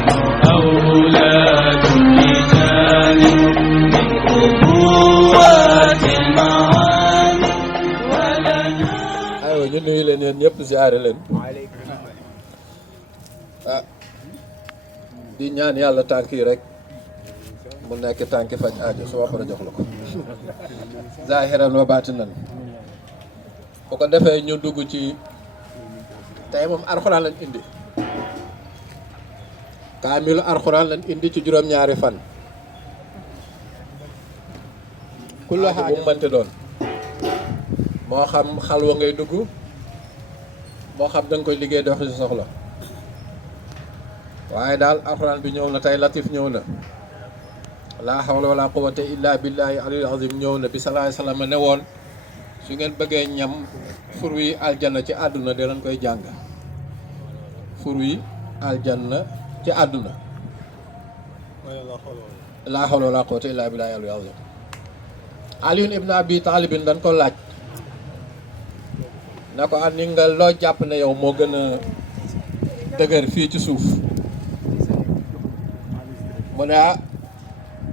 أولاد الرجال من أبوات المعاني ولنا. aywa ñu nuyu leen yéen ñëpp ziare leen di ñaan yàlla tànk yi rek mu nekk tànki faj aajo su waxee jox la ko zaahiran wa baatinan bu ko defee ñu dugg ci tey moom alxuraan lañ indi kaamilu alxuraan lañ indi ci juróom-ñaari fan kullu xaaja bu mu mënti doon moo xam xalwa ngay dugg moo xam da nga koy liggéey dox ci soxla waaye daal alxuraan bi ñëw na tey latif ñëw na laa hawla wala quwwata illa billahi aliyul azim ñëw na bi salaay salaam ne woon su ngeen bëggee ñam fur wi aljanna ci àdduna de leen koy jàng fur wi aljanna ci àdduna laa hawla wala quwwata illa billahi aliyul azim aliyun ibn abi taalibin dañ ko laaj na ko am ni nga loo jàpp ne yow moo gën a dëgër fii ci suuf mu ne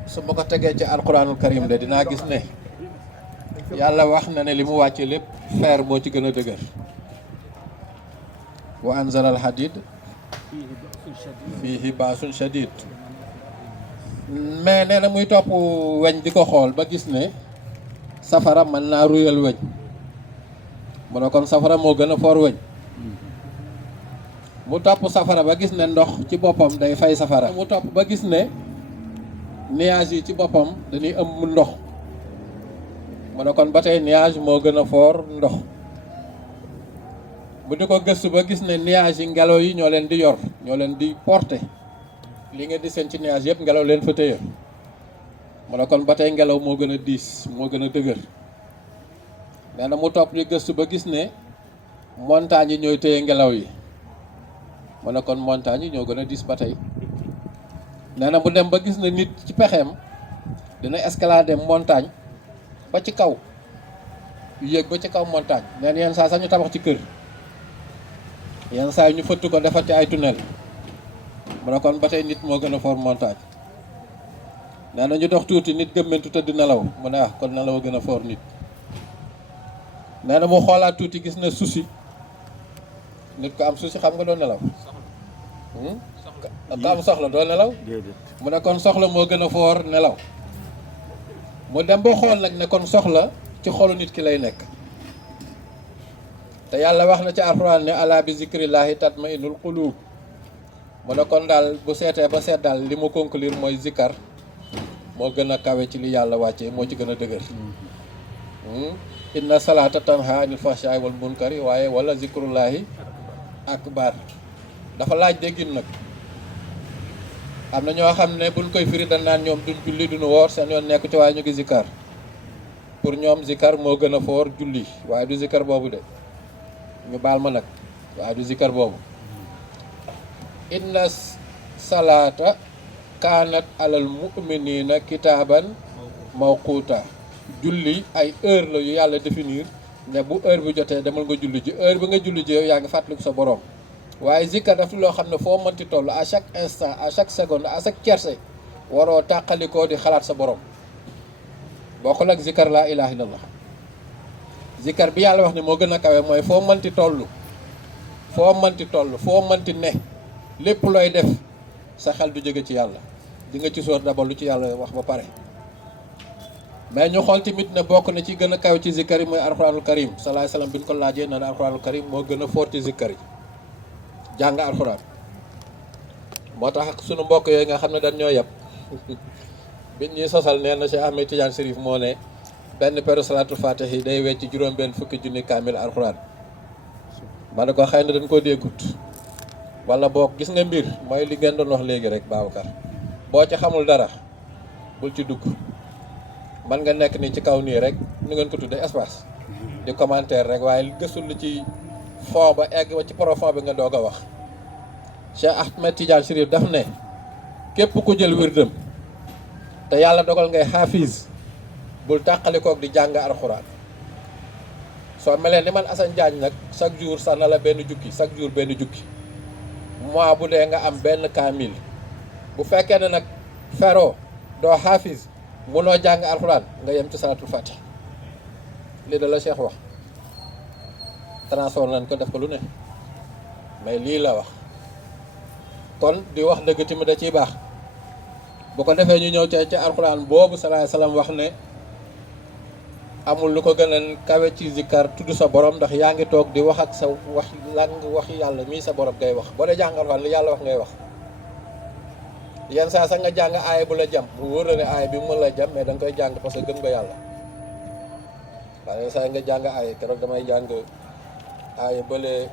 su ma ko tegee ci alquranul karim de dinaa gis ne yàlla wax na ne li mu wàcce lépp fer moo ci gën a dëgër wa anzalal hadid fiihi baasun shadid mais nee na muy topp weñ di ko xool ba gis ne safara mën naa ruyal weñ mu ne kon safara moo gën a foor weñ mu topp safara ba gis ne ndox ci boppam day fay safara mu topp ba gis ne nuage yi ci boppam dañuy ëmb ndox mu ne kon ba tey nuage moo gën a foor ndox bu di ko gëstu ba gis ne nuage yi ngelaw yi ñoo leen di yor ñoo leen di porter li ngeen di seen ci nuage yëpp ngelaw leen fa téye mu ne kon ba tey ngelaw moo gën a diis moo gën a dëgër nee na mu topp di gëstu ba gis ne montagne yi ñooy téye ngelaw yi mu ne kon montagne yi ñoo gën a diis ba tey nee na mu dem ba gis ne nit ci pexeem dina escalader montagne ba ci kaw yéeg ba ci kaw montagne nee na yenn saa sax ñu tabax ci kër yenn saa yi ñu fëtt ko defati ay tunnel mu ne kon ba tey nit moo gën a fort montagne nee na ñu dox tuuti nit gëmmentu tëdd nelaw mu ne kon nelaw a gën a fort nit nee na mu xoolaat tuuti gis na susi nit ko am susi xam nga doo nelaw ko am soxla doo nelaw mu ne kon soxla moo gën a foor nelaw mu dem ba xool nag ne kon soxla ci xolu nit ki lay nekk te yàlla wax na ci alxuraan ne ala bi zikrillahi tatma'innul qulub mu ne kon daal bu seetee ba seet daal li mu conclure mooy zikkar moo gën a kawe ci li yàlla wàccee moo ci gën a dëgër inna salaata tanha anil fahsha'i wal munkari waaye wala zikrullahi akbar dafa laaj déggin nag am na ñoo xam ne buñ koy firi dañ naan ñoom duñ julli duñu woor seen yoon nekku ci waaye ñu ngi zikkar pour ñoom zikkar moo gën a foor julli waaye du zikkar boobu de ñu baal ma nag waaye du zikkar boobu inna salaata kaanat alal mu'minina kitaaban mawquuta julli ay heure la yu yàlla définir ne bu heure bi jotee demal nga julli ji heure bi nga julli ji yow yaa ngi fàttaliku sa borom waaye zikkar daf loo xam ne foo mënti toll à chaque instant à chaque seconde à chaque tiercé waroo tàqalikoo di xalaat sa borom bokkul ak zikkar laa ilaha illallah zikkar bi yàlla wax ne moo gën a kawe mooy foo mënti toll foo mënti ne lépp looy def sa xel du jóge ci yàlla di nga ci soor d'abord lu ci yàlla wax ba pare mais ñu xool tamit ne bokk na ci gën a kawe ci zikkar yi mooy alxuraanul karim salaay salaam bi ñu ko laajee na alxuraanul karim moo gën a fort ci zikkar yi jàng alxuraan moo tax sunu mbokk yooyu nga xam ne dañ ñoo yeb biñ ñuy sosal nee na Cheikh Ahmed Tidiane Chérif moo ne benn peru salaatul faatiha yi day wecc juróom-benn fukki junni kaamil alxuraan ma ne ko xëy na dañ koo déggut wala boog gis nga mbir mooy li ngeen doon wax léegi rek Babacar boo ci xamul dara bul ci dugg man nga nekk ni ci kaw nii rek nu ngeen ko tuddee espace di commentaire rek waaye gëstul li ci fond ba egg ba ci profond bi nga doog a wax Cheikh Ahmed Tidiane Chérif daf ne képp ku jël wirdam te yàlla dogal ngay xaafiz bul tàqalikook di jàng alxuraan soo melee ni man Assane Diagne nag chaque jour sax na la benn jukki chaque jour benn jukki mois bu dee nga am benn kaamil bu fekkee ne nag feroo doo xaafis mënoo jàng alxuraan nga yem ci salaatul fatih lii da la Cheikh wax transformé nañ ko def ko lu ne mais lii la wax kon di wax dëgg tamit da ciy baax bu ko defee ñu ñëw ci alxuraan boobu salaay salaam wax ne amul lu ko gën a kawe ci zikkar tudd sa borom ndax yaa ngi toog di wax ak sa wax waxi yàlla mii sa borom ngay wax boo dee jàng alxuraan li yàlla wax ngay wax yenn saa sax nga jàng aaya bu la jam bu wóor la ne aaya bi mu la jam mais da nga koy jàng parce que gëm nga yàlla waaye yenn saa nga jàng aaya keroog damay jàng aaya bële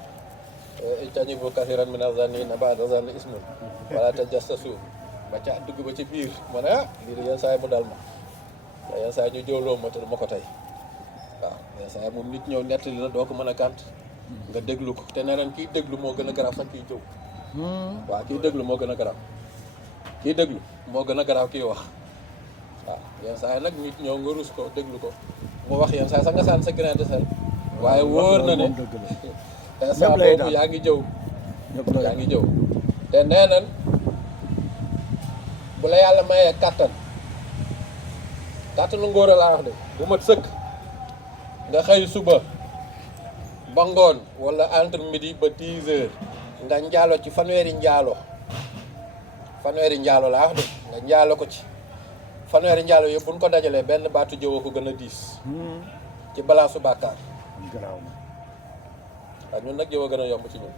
ijtanibu kathiran mina zanni inna ba'da zanni ismun wala tajassasu ba ca dugg ba ci biir ma ne lii de yenn saa mu dal ma waaye yenn saa ñu jëwloo ma te du ma ko tey waaw yenn saa moom nit ñëw nettali la doo ko mën a gànt nga déglu ko te neneen kiy déglu moo gën a garaaw sax kiy jëw waaw kiy déglu moo gën a garaaw kiy déglu moo gën a garaaw kiy wax waaw yenn saa nag nit ñëw nga rus ko déglu ko mu wax yenn saa sax nga sànni sa grain de sel waaye wóor na ne instant boobu yaa ngi jëw yaa ngi jëw te nee nan bu la yàlla mayee kàttanu ngóor laa wax de bu mat sëkk nga xëy suba ba ngoon wala entre midi ba 10 heures nga njaalo ci fanweeri njaalo laa wax de nga njaalo ko ci fanweeri njaalo yëpp buñ ko dajalee benn baatu jëwoo ko gën a diis ci balaasu bàkkaar waaw ñun nag jëw a gën a yomb ci ñun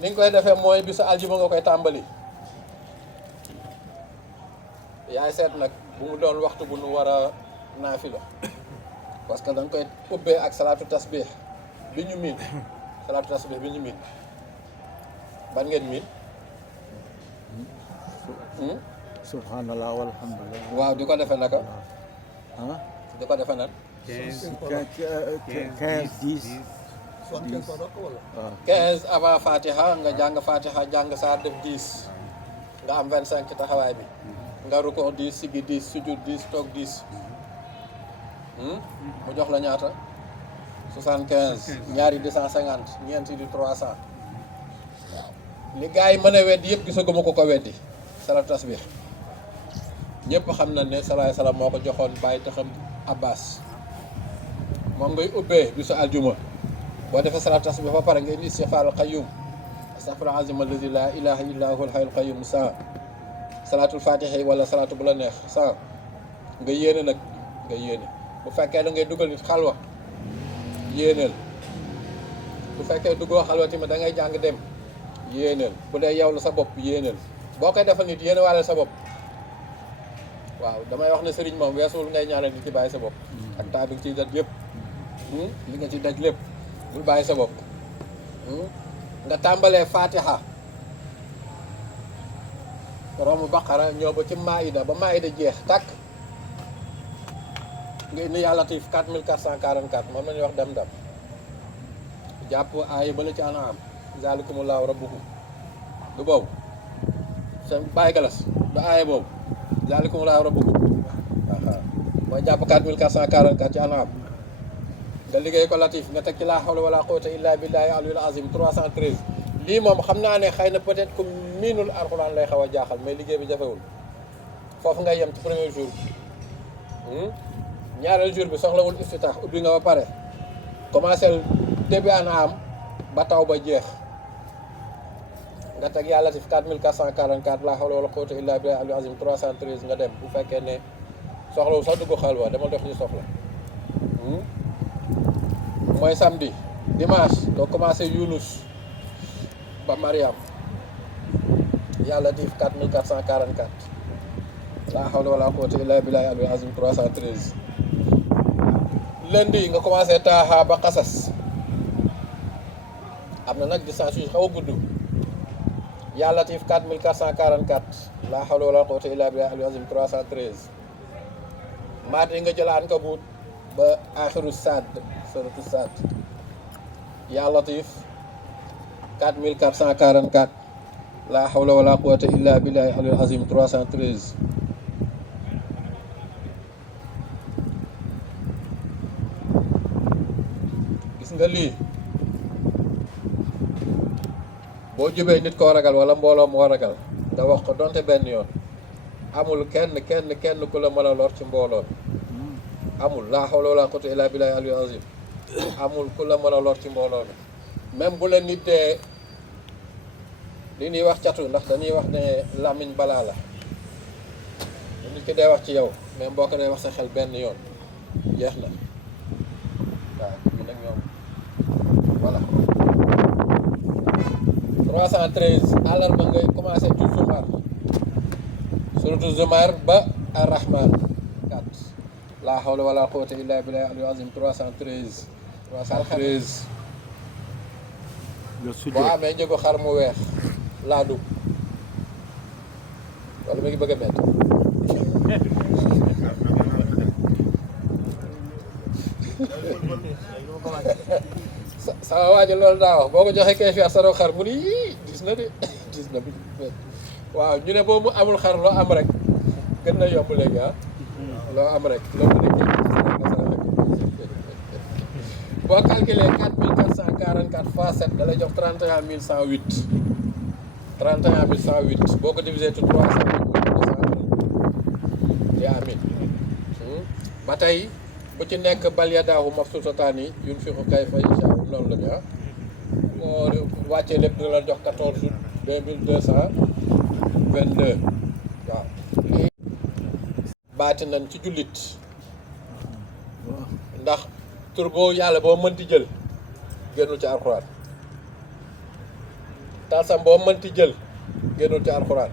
ni nga koy defee mooy bisu aljuma nga koy tàmbali yaay seet nag bu mu doon waxtu bu nu war a naafila parce que da nga koy ubbee ak salaatu tasbih bi ñu miin salaatu tasbih bi ñu miin ban ngeen miin subhanallah walhamdulillah waaw di ko defee naka di ko defee nan 15 10 15 avant fatiha nga jàng fatiha jàng saar def 10 nga am 25 ci taxawaay bi nga rukkoo 10 siggi 10 sujud 10 toog 10 mu jox la ñaata 75 ñaari 250 ñeenti di 300 waaw li gars yi mën a weddi yëpp gisaguma ko weddi salatu tasbih ñëpp xam na ne salaay salaam moo ko joxoon bàyyi taxam Abbas moom ngay ubbee bisu aljuma boo defee salatu tasbih ba pare nga indi istighfar al-qayyum astaghfirullah azim allazi la ilaha illa huwa al-hayyul qayyum sa salaatul fatiha wala salaatu bu la neex sa nga yéene nag nga yéene bu fekkee da ngay dugal nit xalwa yéeneel bu fekkee duggoo xalwa tamit da ngay jàng dem yéeneel bu dee yow la sa bopp yéeneel boo koy defal nit yéene waale sa bopp waaw damay wax ne sëriñ moom weesuwul ngay ñaanal nit ci bàyyi sa bopp ak temps bi nga ciy daj yëpp li nga ci daj lépp bul bàyyi sa bopp nga tàmbalee fatiha romb baqara ñëw ba ci maïda ba maïda jeex tàkk nga indi yaa latif 4444 moom la ñuy wax dem jàpp aaya ba la ci anaam zalikumullahu rabbukum du boobu sa bàyyi galas du aaya boobu zalikumullahu rabbukum mooy jàpp 4444 ci anaam nga liggéey ko latif nga teg ci laa hawla wala quwwata illa billahi aliyul azim 313 lii moom xam naa ne xëy na peut-être que miinul alxuraan lay xaw a jaaxal mais liggéey bi jafewul foofu ngay yem ci premier jour bi ñaareel jour bi soxlawul iftitaax ubbi nga ba pare commencé début anaam ba taw ba jeex nga teg yàlla latif 4444 laa hawla wala quwwata illa billahi aliyul azim 313 nga dem bu fekkee ne soxlawul sax dugg xalwa dama dox ñu soxla mooy samedi dimanche doo commencé Yunus ba Mariam yàlla dif 4444 laa hawla wala quwwata illa billahi al azim 313 lundi nga commencé Taaha ba Qasas am na nag distance yu xaw a gudd yàlla dif 4444 laa hawla wala quwwata illa billahi al azim 313 mardi nga jël Ankabut ba axiru Saad suratu Saad yaa latif 4444 la hawla wala quwwata illa billahi aliyul azim 313 gis nga lii boo jubee nit koo ragal wala mbooloo moo ragal nga wax ko donte benn yoon amul kenn ku la mën a lor ci mbooloo mi amul laa hawla wala quwwata illa billahi aliyyil azim amul ku la mën a lor ci mbooloo mi même bu la nit dee li ñuy wax catu ndax dañuy wax ne làmmiñ balaa la nit ki dee wax ci yow même boo ko dee wax sa xel benn yoon jeex na waaw ñu nag ñoom voilà 313 àllarba ngay commencé ci Zumar surtout Zumar ba Ar-Rahman 4 laa hawla wala quwwata illa billahi al-aliyyil azim 313 boo amee njëgu xar mu weex laa dugg wala mi ngi bëgg a métti sama waa ji loolu daa wax boo ko joxee kay fi saroo xar mu ni yii gis na de gis na bi waaw ñu ne boobu amul xar loo am rek gën na yomb léegi loo am rek loo mën a boo calculé 4444 fois 7 da lay jox 31108 31108 boo ko divisé ci 300 yaa amin ba tey bu ci nekk bal yadaahu mabsuutataani yunfiqu kayfa yashaa noonu la ñu moo wàccee lépp dina la jox 14 2222 waaw baati nañ ci jullit ndax tur boo yàlla boo mënti jël génnul ci alxuraan talsam boo mënti jël génnul ci alxuraan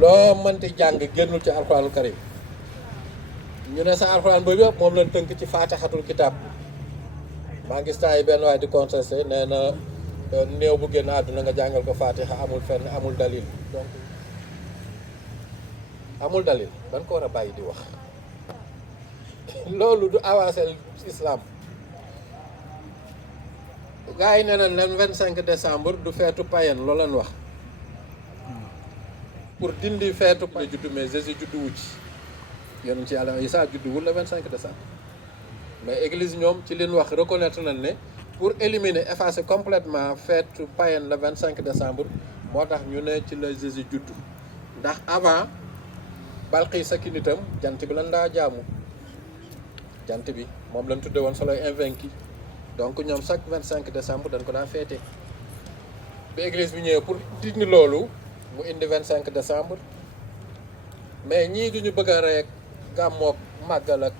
loo mënti jàng génnul ci alxuraanul karim ñu ne sa alxuraan boobu yëpp moom lañ tënk ci faatixatul kitaab maa ngi gis temps yi benn waaye di contesté nee na néew bu génn àdduna nga jàngal ko faatixa amul fenn amul dalil donc amul dalil ban ko war a bàyyi di wax loolu du avancé islam gars yi nee na leen 25 décembre du feetu païen loolu leen wax pour dindi feetu païen juddu mais Jésus juddu wu ci yonent ci yàlla Isaa judduwul le 25 décembre mais église ñoom ci leen wax reconnaître nañ ne pour éliminer effacer complètement feetu païen le 25 décembre moo tax ñu ne ci la Jésus juddu ndax avant Balqiis ak nitam jant bi lan daa jaamu jant bi moom lañ tudde woon soleil invaincu donc ñoom chaque 25 décembre dañ ko daan féete bi église bi ñëwee pour dindi loolu mu indi 25 décembre mais ñii duñu bëgg a rek gàmmoog màggal ak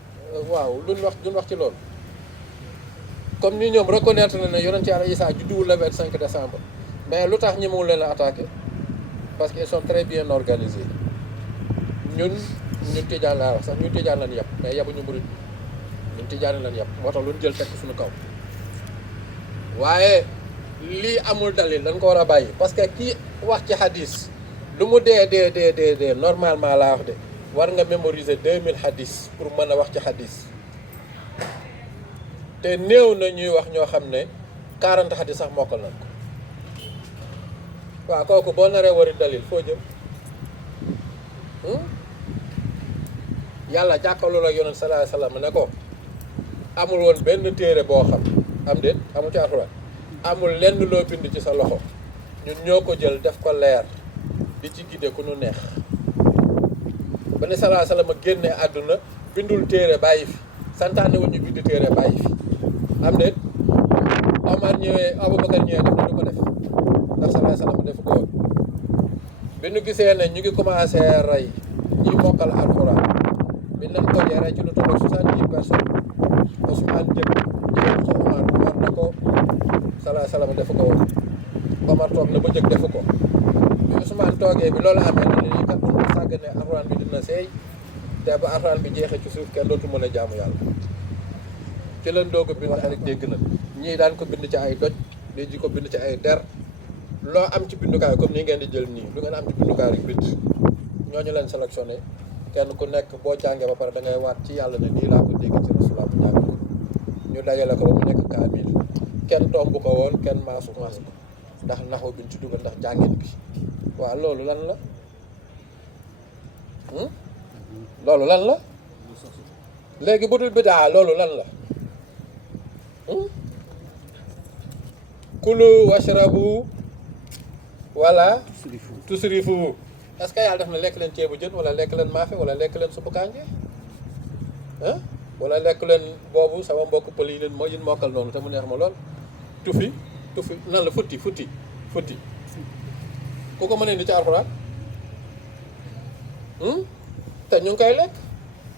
waaw duñ wax ci loolu comme ni ñoom reconnaître na ne yonent Yàlla Isaa judduwul le 25 décembre mais lu tax ñi mu leen a attaqué parce que ils sont très bien organisés ñun tijaan laa wax sax ñun tijaan lañ yàpp mais yabuñu murit ñun tijaan lañ yàpp moo tax lu ñu jël teg suñu kaw waaye lii amul dalil dañ ko war a bàyyi parce que kii wax ci hadis lu mu dee normalement laa wax de war nga mémoriser 2000 hadis pour mën a wax ci hadis te néew na ñuy wax ñoo xam ne 40 hadis sax mokkal nañ ko waaw kooku boo naree wari dalil foo jëm yàlla jàkkaarloo la yonent sallallahu alayhi wasallam ne ko amul woon benn téere boo xam am déet amul ci alxuraan amul lenn loo bind ci sa loxo ñun ñoo ko jël def ko leer di ci gide ku nu neex ba ne sallallahu alayhi wasallam génne àdduna bindul téere bàyyi fi santaane wu ñu bind téere bàyyi fi am déet Omar ñëwee Abubakar ñëwee def na du ko def ndax sallallahu alayhi wasallam def ko woon bi ñu gisee ne ñu ngi commencé rey ñi mokkal alxuraan bi leen ko rey ci lu toll 70 personnes Ousmane jëm ñëw ko Omar na ko sallallahu alayhi wasallam def ko woon Omar toog na ba jëkk defu ko bi Ousmane toogee bi loolu amee na lii kat bu ñu sàgganee alxuraan bi dina seey te ba alxuraan bi jeexee ci suuf kenn dootu mën a jaamu yàlla ci leen doog a bind rek dégg na ñii daan ko bind ci ay doj léegi ko bind ci ay der loo am ci bindukaay comme ni ngeen di jël nii lu ngeen am ci bindukaay rek bind ñooñu leen sélectionné kenn ku nekk boo jàngee ba pare da ngay waat ci yàlla ne nii laa ko dégg ci Rasulullah bu jàng ko ñu dajale ko ba mu nekk kaamil kenn tomb ko woon kenn maasu ko ndax naxu biñ ci dugal ndax jàngin bi waaw loolu lan la loolu lan la léegi bu dul bidaa loolu lan la kulu washrabu wala tusrifu est-ce que yàlla def na lekk leen ceebu jën wala lekk leen maafe wala lekk leen suppu kànja ah wala lekk leen boobu sama mbokk pël yi leen moo yin mokkal noonu te mu neex ma lool tufi nan la futti ku ko mën a indi ci alxuraan te ñu ngi koy lekk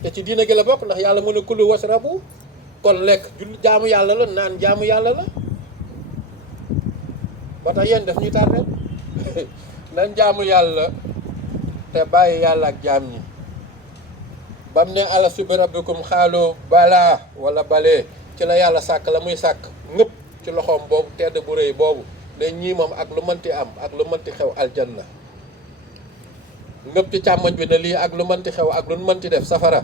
te ci diina gi la bokk ndax yàlla mën a kulu wasrabu kon lekk julli jaamu yàlla la naan jaamu yàlla la ba tax yéen def ñuy tardé nañ jaamu yàlla te bàyyi yàlla ak jaam ñi bam ne alastu bi rabbikum xaalu balaa wala balee ci la yàlla sàkk la muy sàkk ñëpp ci loxoom boobu tedd bu rëy boobu ne ñii moom ak lu mënti am ak lu mënti xew aljanna ñëpp ci càmmoñ bi ne lii ak lu mënti xew ak lu mënti def safara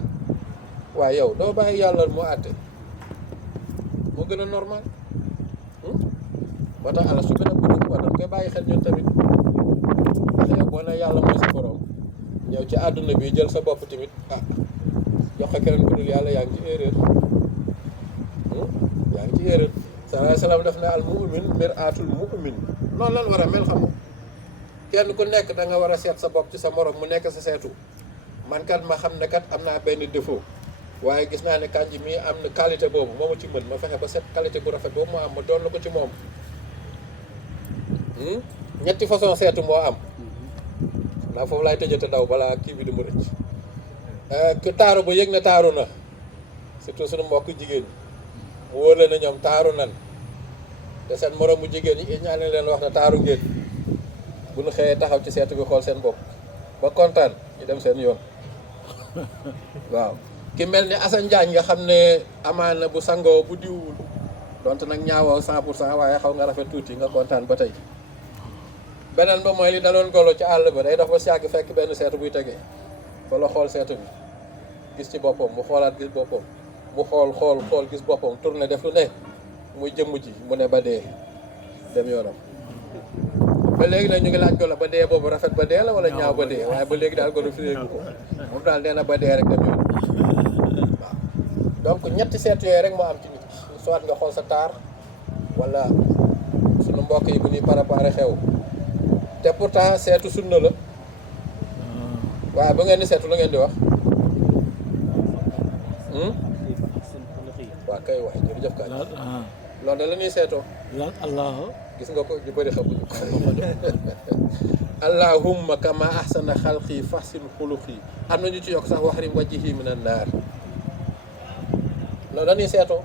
waaye yow doo bàyyi yàlla mu àtte moo gën a normal moo tax alastu bi rabbikum war nañ koy bàyyi xel ñun tamit ndax yow boo ne yàlla mooy sa borom ñëw ci àdduna bi jël sa bopp tamit jox ko keneen ku dul yàlla yaa ngi ci erreur yaa ngi ci erreur sallallahu alayhi wa sallam def na al mu'min mir'atul mu'min noonu lan war a mel xamoo kenn ku nekk da nga war a seet sa bopp ci sa morom mu nekk sa seetu man kat ma xam ne kat am naa benn défaut waaye gis naa ne Kandji mii am na qualité boobu moo ma ci mën ma fexe ba seet qualité bu rafet boobu moo am ma doon ko ci moom ñetti façon seetu moo am ndax foofu laay tëjate daw balaa kii bi du mu rëcc ku taaru ba yëg na taaru na surtout suñu mbokk jigéen ñi mu wóor la ne ñoom taaru nan te seen moromu jigéen ñi ñaan leen wax na taaru ngeen bu ñu xëyee taxaw ci seetu bi xool seen bopp ba kontaan ñu dem seen yoon waaw ki mel ni Assane Diagne nga xam ne amaana bu sangoo bu diwul donte nag ñaawoo 100% waaye xaw nga rafet tuuti nga kontaan ba tey beneen ba mooy li daloon golo ci àll ba day dox ba si yàgg fekk benn seetu buy tegee fa la xool seetu bi gis ci boppam mu xoolaat gis boppam mu xool gis boppam tourné def lu ne muy jëmm ji mu ne ba dee dem yoonam ba léegi nag ñu ngi laaj golo ba dee boobu rafet ba dee la wala ñaaw ba dee waaye ba léegi daal golo firéegu ko moom daal nee na ba dee rek dem yoonam waaw donc ñetti seetu yooyu rek moo am ci nit ki soit nga xool sa taar wala sunu mbokk yi bu ñuy préparé xew te pourtant seetu sunna la waaye ba ngeen di seetu lu ngeen di wax waaw kay wax jërëjëf kaay loolu da la ñuy seetoo allah gis nga ko ñu bëri xamuñu ko allahumma kama ahsana xalqi fahsin xuluqi am na ñu ci yokk sax waxrim wajhihi minan naar loolu la ñuy seetoo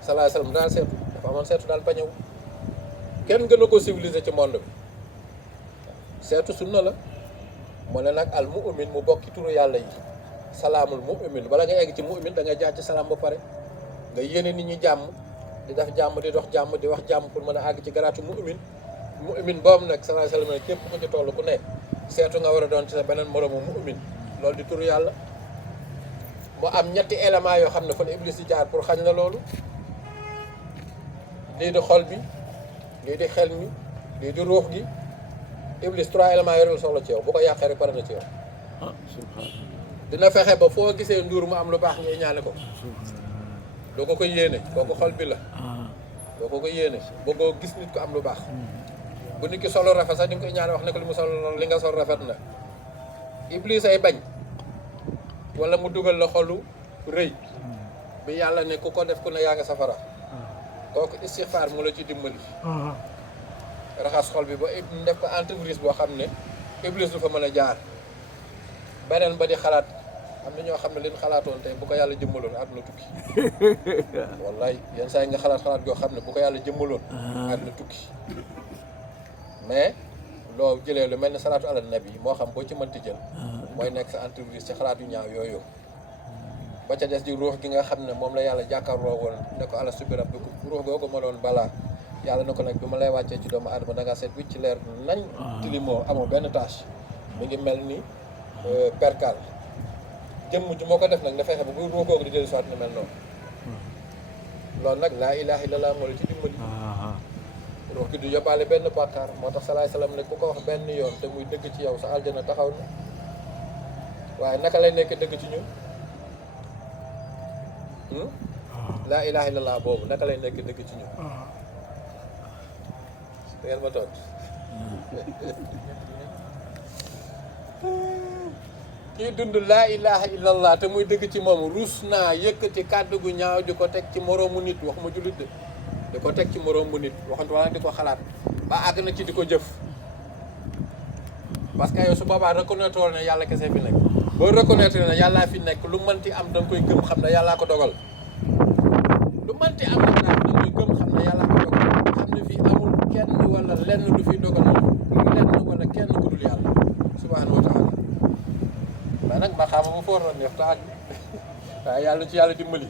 sallallahu alayhi wasallam daal seetu dafa amoon seetu daal bañëw kenn gën a ko civilisé ci monde bi seetu sunna la mu ne nag al mu'min mu bokki turu yàlla yi salaamul mu'min bala nga egg ci mu'min da nga jaar ci salaam ba pare nga yéene nit ñi jàmm di def jàmm di dox jàmm di wax jàmm pour mën a àgg ci garaatu mu'min boobu nag sallallahu alayhi wasallam ne képp ku ci toll ku ne seetu nga war a doon ci sa beneen moromu mu'min loolu di turu yàlla mu am ñetti éléments yoo xam ne fa la Iblis di jaar pour xañ la loolu lii di xol bi lii di xel mi lii di ruux gi Iblis 3 éléments yooyu soxla ci yow bu ko yàqee rek pare na ci yow dina fexe ba foo gisee nduur mu am lu baax ngay ñaane ko doo ko yéene kooku xol bi la doo ko yéene bëggoo gis nit ko am lu baax bu nit ki solo rafet sax di nga koy ñaane wax ne ko li mu sol li nga sol rafet na Iblis ay bañ wala mu dugal la xolu rëy bi yàlla ne ku ko def ku ne yaa nga safara kooku istixfaar mu la ci dimbali raxas xol bi ba def ko entreprise boo xam ne Iblis du fa mën a jaar beneen ba di xalaat am na ñoo xam ne leen xalaatoon tey bu ko yàlla jëmmaloon àdduna tukki wallaay yenn saa yi nga xalaat goo xam ne bu ko yàlla jëmmaloon àdduna tukki mais loo jëlee lu mel ne salaatu ala nabi moo xam boo ci mënti jël mooy nekk sa entreprise ci xalaat yu ñaaw yooyu ba ca des di ruux gi nga xam ne moom la yàlla jàkkaarloo woon ne ko alastu bi rabbikum ruux googu ma doon balaa yàlla na ko nag bi ma lay wàccee ci doomu aadama da ngaa seet wicc ci leer nañ tilimoo amoo benn tâche mi ngi mel ni perkal jëmm ju moo ko def nag nga fexe ba bu ruux googu di dellu soit na mel noonu loolu nag laa ilaha illallah moo la ci dimbali ruux gi du yóbbaale benn bàkkaar moo tax salaay salaam ne ku ko wax benn yoon te muy dëgg ci yow sa aljana taxaw na waaye naka lay nekk dëgg ci ñun laa ilaha illallah boobu naka lay nekk dëgg ci ñun da ngeen ma tontu kii dund laa ilaha illallah te muy dëgg ci moom ruus naa yëkkati kàddu gu ñaaw di ko teg ci moroomu nit waxuma jullit de di ko teg ci moroomu nit waxante wala di ko xalaat ba àgg na ci di ko jëf parce que yow su boobaa reconnaître ne yàlla kese fi nekk boo reconnaître ne yàllaa fi nekk lu mënti am da nga koy gëm xam ne yàllaa ko dogal lu mënti am nag da nga koy gëm xam ne yàllaa ko dogal xam ne fii amul kenn wala lenn lu fi dogal lenn wala kenn ku dul yàlla subhanahu wa taala mais nag ba xaama bu foor na neex taaj waaye yàlla ci yàlla dimbali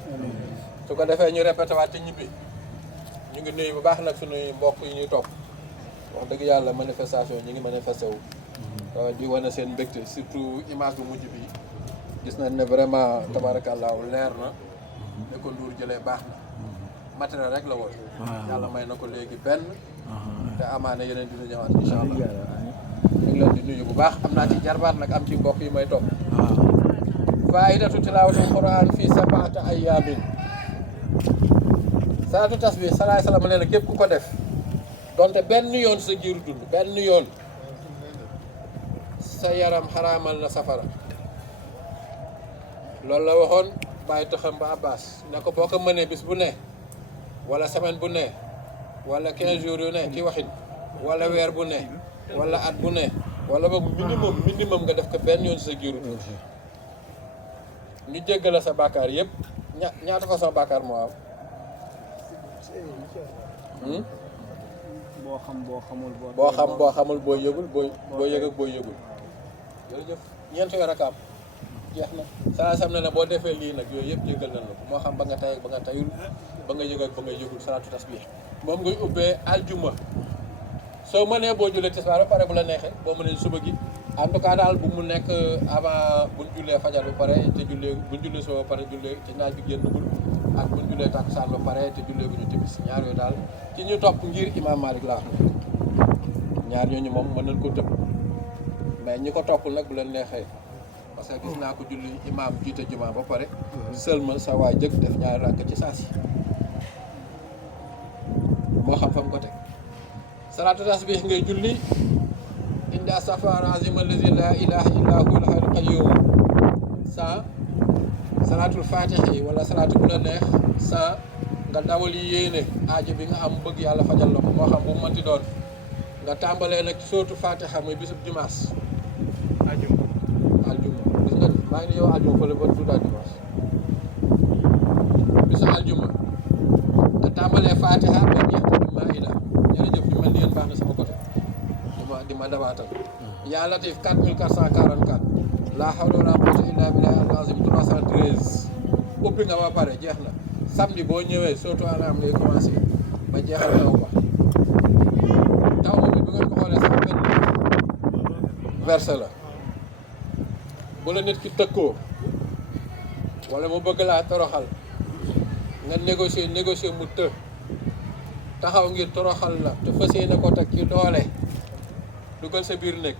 su ko defee ñu répété waat te ñibbi ñu ngi nuyu bu baax nag suñuy mbokk yi ñuy topp wax dëgg yàlla manifestation ñi ngi manifesté wu di wane seen mbégte surtout image bu mujj bi gis nañ ne vraiment tabarakallahu leer na ne ko Ndour jëlee baax na matériel rek la woon yàlla may na ko léegi benn te amaana yeneen dina ñëwaat incha allah ñu ngi leen di nuyu bu baax am naa ci jarbaat nag am ci mbokk yi may topp faidatu tilawatul quran fii sab'ati ayaamin salaatu tasbih salaay salaam nee na képp ku ko def donte benn yoon sa jiiru dund benn yoon sa yaram xaraamal na safara loolu la waxoon bàyyi taxam ba Abbas ne ko boo ko mënee bis bu ne wala semaine bu ne wala 15 jours yu ne ci waxin wala weer bu ne wala at bu ne wala boog minimum nga def ko benn yoon sa jiiru dund ñu jéggala sa bàkkaar yëpp ñaata façon bàkkaar moo am boo xam boo xamul boo xamul boo yëgul boo yëg ak boo yëgul jërëjëf ñeenti weer ak am jeex na saa sam ne boo defee lii nag yooyu yëpp jéggal nañ la ko moo xam ba nga tay ak ba nga tayul ba nga yëg ak ba nga yëgul salaatu tasbih moom ngay ubbee aljuma soo mënee boo jullee tisbaar ba pare bu la neexee boo mënee suba gi en tout cas daal bu mu nekk avant buñ jullee fajar ba pare te jullee buñ jullee soo ba pare jullee te naaj bi génnagul ak buñ jullee takkusaan ba pare te jullee bu ñu timis ñaar yooyu daal ci ñu topp ngir imam Malik laa wax ñaar ñooñu moom mën nañ ko tëb mais ñi ko toppul nag bu leen neexee parce que gis naa ko julli imam jiite jumaa ba pare seulement sa waay jëkk def ñaari rakk ci saasi moo xam fa mu ko teg salaatu tasbih ngay julli indi astaghfar azim allazi la ilaha illa huwa al qayyum sa salaatul fatihi wala salaatu bu la neex sa nga dawal yi yéene aajo bi nga am bëgg yàlla fajal la ko moo xam bu mu mënti doon nga tàmbalee nag ci sootu fatiha muy bisub dimanche aljuma gis nga maa ngi ni yow aljuma fële ba tuddaa dimanche bisu aljuma nga tàmbalee fatiha ba jeex tamit maida jërëjëf ñu mel ni yéen baax na sama côté di ma dabaatal yaa latif 4444 la hawla wala quwwata illa billahi al-azim 313 ubbi nga ba pare jeex na samedi boo ñëwee surtout alam ngay commencé ba jeexal taw ba bi ngeen ko xoolee sax benn verset la bu la nit ki tëkkoo wala mu bëgg laa toroxal nga négocier mu të taxaw ngir toroxal la te fas yéene ko teg ci doole dugal sa biir néeg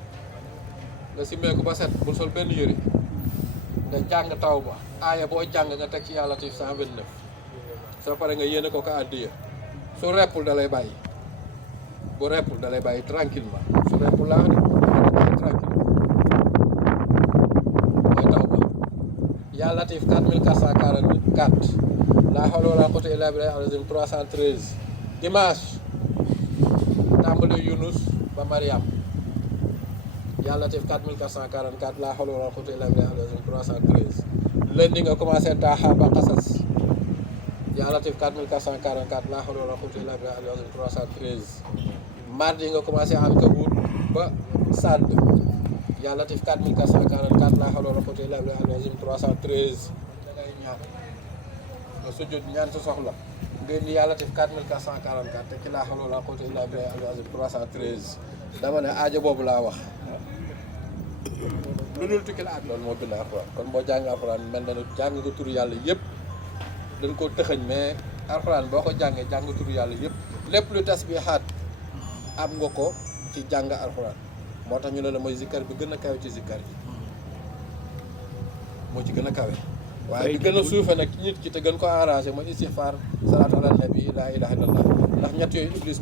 nga simmeeku ba set bul sol benn yëre nga jàng taw ba aaya boo jàng nga teg ci yàlla tif 129 soo pare nga yéene ko ko àddiya su reppul da lay bàyyi bu reppul da lay bàyyi tranquillement su reppul laa de bàyyi tranquillement mooy taw ba yàlla tif 4444 laa hawla wala quwwata illa billahi al-azim 313 dimanche tàmbali Yunus ba Mariam yàlla tif 4444 laa hawla wala quwwata illa billahi al-azim 313 lundi nga commencé Taaha ba Qasas yàlla tif 4444 laa hawla wala quwwata illa billahi al-azim 313 mardi nga commencé Ankabut ba Sadd yàlla tif 4444 laa hawla wala quwwata illa billahi al-azim 313 da ngay ñaan nga sujjóot ñaan sa soxla ngeen di yàlla tif 4444 te ci laa hawla wala quwwata illa billahi al-azim 313 dama ne aajo boobu laa wax lu dul tukki la ak loolu moo bind alxuraan kon boo jàng alxuraan mel na ne jàng nga turu yàlla yëpp dañ koo tëxëñ mais alxuraan boo ko jàngee jàng turu yàlla yëpp lépp lu tasbihaat am nga ko ci jàng alxuraan moo tax ñu ne la mooy zikkar bi gën a kawe ci zikkar yi moo ci gën a kawe waaye bi gën a suufe nag ci nit ki te gën ko arrangé mooy istighfar salaatu ala nabi laa ilaha illallah ndax ñett yooyu iblis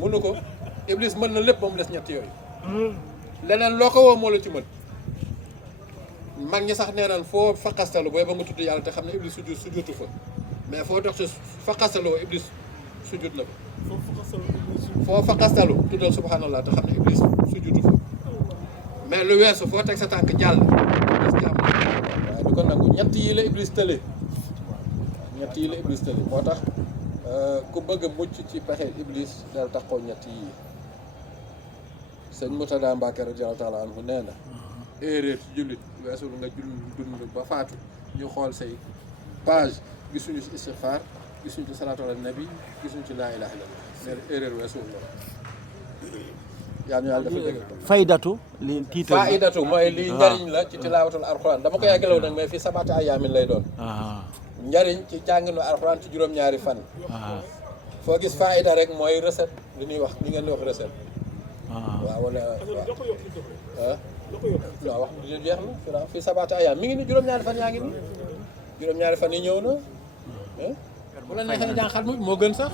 mënu ko iblis mën na lépp ba mu des ñett yooyu leneen loo ko woo moo la ci mën mag ñi sax nee naan foo faqastalu booy ba nga tudd yàlla te xam ne iblis sujjutu fa mais foo dox ci faqastaloo iblis sujjut na fa foo faqastalu tuddal subhanallah te xam ne iblis sujjutu fa mais lu weesu foo teg sa tànk jàll iblis jàmm waaye du ko nangu ñett yi la iblis tële ñett yi la iblis tële moo tax ku bëgg a mucc ci pexe iblis dal taxoo ñett yi sëñ Murtada Mbàkke radiyallaahu taala anhu nee na erreur ci jullit weesul nga dund ba faatu ñu xool say page gisuñu ci istighfar gisuñu ci salaatu ala nabi gisuñu ci laa ilaaha illallaah nee na erreur weesul loolu yaa ñu yàlla dafa dëgg faydatu li tiital faidatu mooy lii njariñ la ci tilaawatul alxuraan dama ko yàggalew nag mais fii sabata ayaamin lay doon njariñ ci jànginu alxuraan ci juróom-ñaari fan foo gis faida rek mooy recette li ñuy wax li ngeen di wax recette waaw wala waaw non wax jeex na fii sabata ayaam mi ngi ni juróom-ñaari fan yaa ngi ni juróom-ñaari fan yi ñëw na bu la neexee jàng xatmu bi moo gën sax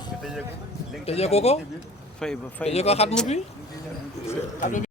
tëjee ko tëjee ko xatmu bi